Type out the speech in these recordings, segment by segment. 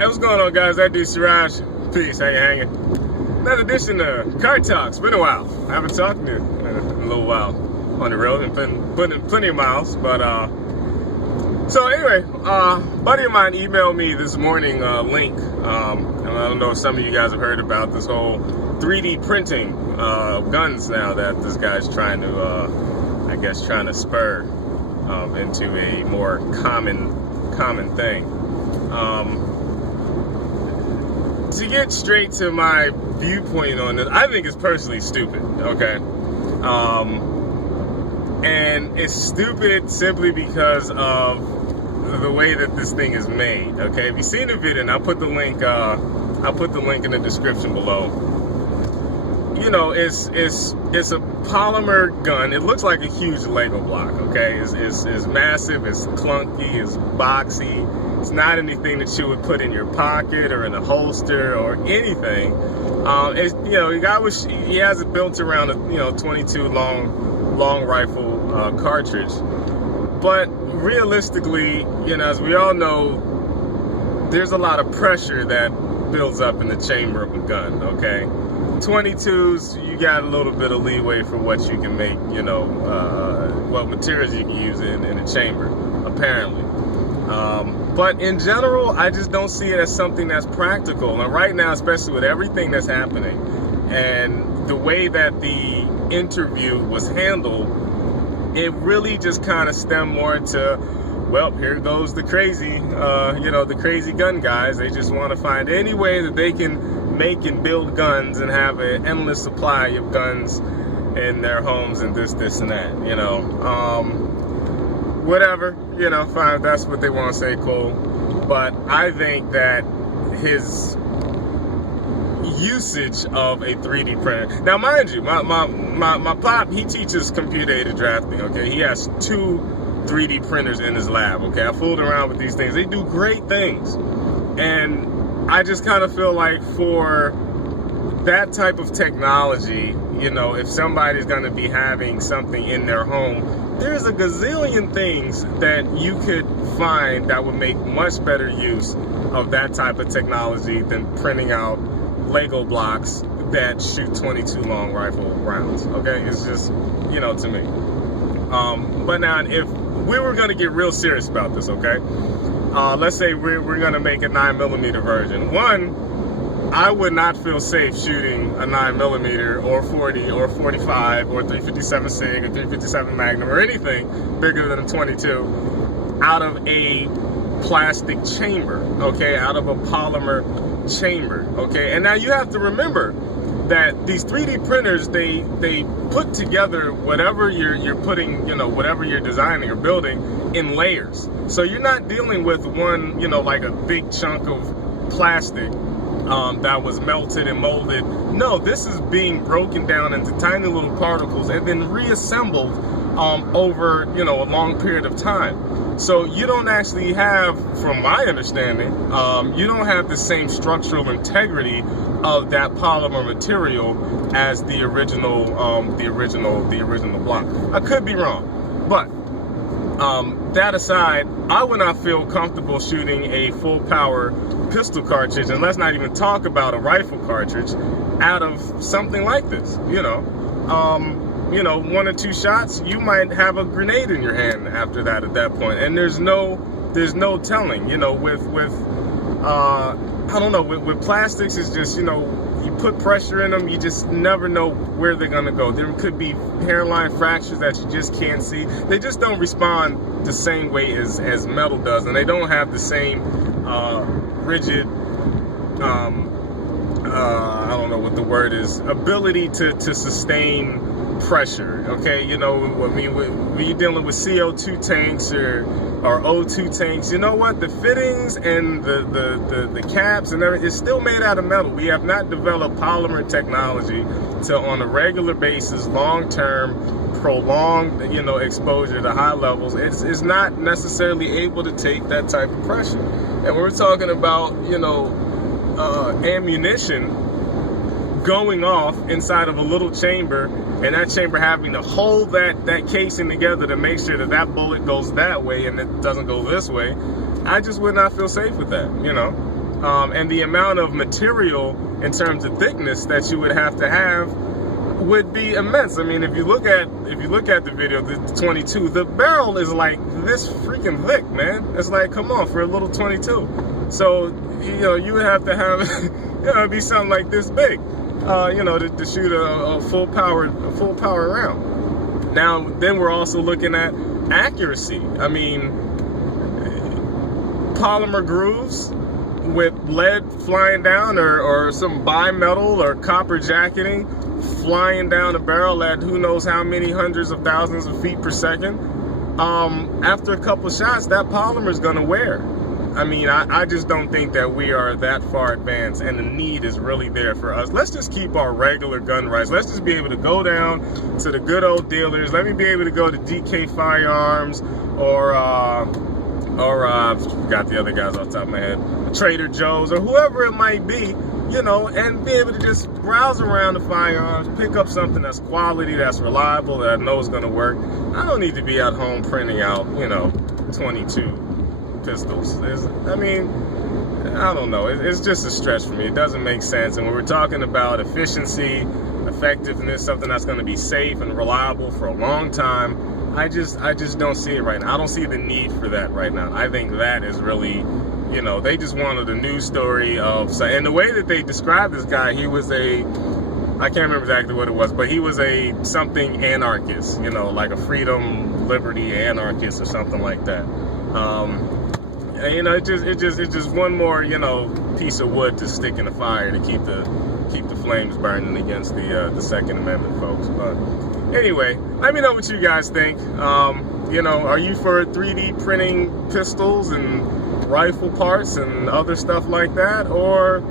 Hey, what's going on, guys? ThatDudeSirraj. Peace. How you hanging? Another edition of Car Talks. Been a while. I haven't talked to you in a little while on the road and been putting plenty of miles. But so anyway, buddy of mine emailed me this morning a link. And I don't know if some of you guys have heard about this whole 3D printing of guns now that this guy's trying to, I guess, trying to spur into a more common thing. To get straight to my viewpoint on this, I think it's personally stupid, okay? And it's stupid simply because of the way that this thing is made, okay? If you've seen the video, and I'll put the link in the description below. You know, it's a polymer gun. It looks like a huge Lego block, okay? It's massive, it's clunky, it's boxy. It's not anything that you would put in your pocket or in a holster or anything. It's, you know, he has it built around a 22 long rifle cartridge. But realistically, you know, as we all know, there's a lot of pressure that builds up in the chamber of a gun. Okay, 22s, you got a little bit of leeway for what you can make. You know, what materials you can use in a chamber, apparently. But in general, I just don't see it as something that's practical. And right now, especially with everything that's happening and the way that the interview was handled, it really just kind of stemmed more to, well, here goes the crazy, the crazy gun guys. They just want to find any way that they can make and build guns and have an endless supply of guns in their homes and this and that, you know. Whatever, you know, fine, if that's what they want to say, cool. But I think that his usage of a 3D printer. Now, mind you, my pop, he teaches computer-aided drafting, okay? He has 2 3D printers in his lab, okay? I fooled around with these things. They do great things. And I just kind of feel like for that type of technology, you know, if somebody's going to be having something in their home, there's a gazillion things that you could find that would make much better use of that type of technology than printing out Lego blocks that shoot 22 long rifle rounds. Okay, it's just, you know, to me. But now, if we were going to get real serious about this, okay, let's say we're going to make a 9mm version. One, I would not feel safe shooting a 9mm or 40 or 45 or 357 SIG or 357 Magnum or anything bigger than a 22 out of a plastic chamber, okay, out of a polymer chamber, okay. And now you have to remember that these 3D printers, they put together whatever you're putting, you know, whatever you're designing or building in layers. So you're not dealing with one, you know, like a big chunk of plastic that was melted and molded. No, this is being broken down into tiny little particles and then reassembled over, you know, a long period of time. So you don't actually have, from my understanding, you don't have the same structural integrity of that polymer material as the original block. I could be wrong, but that aside, I would not feel comfortable shooting a full power pistol cartridge, and let's not even talk about a rifle cartridge, out of something like this. You know, 1 or 2 shots, you might have a grenade in your hand after that at that point, and there's no telling. You know, with I don't know, with plastics, it's just, you know, you put pressure in them, you just never know where they're gonna go. There could be hairline fractures that you just can't see. They just don't respond the same way as metal does, and they don't have the same rigid, I don't know what the word is, ability to sustain pressure, okay? You know, when you're dealing with CO2 tanks or O2 tanks, you know what? The fittings and the caps and everything is still made out of metal. We have not developed polymer technology to, on a regular basis, long-term, prolonged, you know, exposure to high levels. It's not necessarily able to take that type of pressure. And we're talking about, you know, ammunition going off inside of a little chamber, and that chamber having to hold that casing together to make sure that bullet goes that way and it doesn't go this way. I just would not feel safe with that, you know. and the amount of material in terms of thickness that you would have to have would be immense. I mean, if you look at the video, the 22, the barrel is like this freaking thick, man. It's like, come on, for a little 22. So, you know, you would have to have, you know, it'd be something like this big, you know, to shoot a full power round. Now, then we're also looking at accuracy. I mean, polymer grooves with lead flying down, or some bimetal or copper jacketing flying down the barrel at who knows how many hundreds of thousands of feet per second. After a couple shots, that polymer is going to wear. I mean, I just don't think that we are that far advanced, and the need is really there for us. Let's just keep our regular gun rights. Let's just be able to go down to the good old dealers. Let me be able to go to DK Firearms or I forgot the other guys off the top of my head, Trader Joe's or whoever it might be, you know, and be able to just browse around the firearms, pick up something that's quality, that's reliable, that I know is going to work. I don't need to be at home printing out, you know, 22 pistols. I mean, I don't know. It's just a stretch for me. It doesn't make sense. And when we're talking about efficiency, effectiveness, something that's going to be safe and reliable for a long time, I just don't see it right now. I don't see the need for that right now. I think that is really, you know, they just wanted a news story of, and the way that they described this guy, he was I can't remember exactly what it was, but he was a something anarchist, you know, like a freedom, liberty anarchist or something like that. And, you know, it's just one more, you know, piece of wood to stick in the fire to keep the flames burning against the Second Amendment, folks. But anyway, let me know what you guys think. You know, are you for 3D printing pistols and rifle parts and other stuff like that, or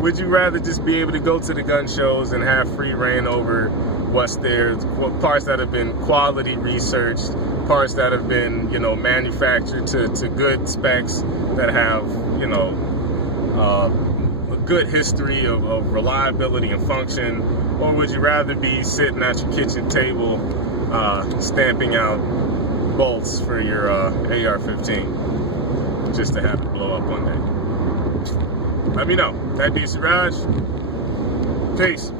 would you rather just be able to go to the gun shows and have free reign over what's there, parts that have been quality researched, parts that have been, you know, manufactured to good specs, that have, you know, a good history of reliability and function? Or would you rather be sitting at your kitchen table stamping out bolts for your AR-15 just to have it blow up one day? Let me know. ThatDudeSirraj. Peace.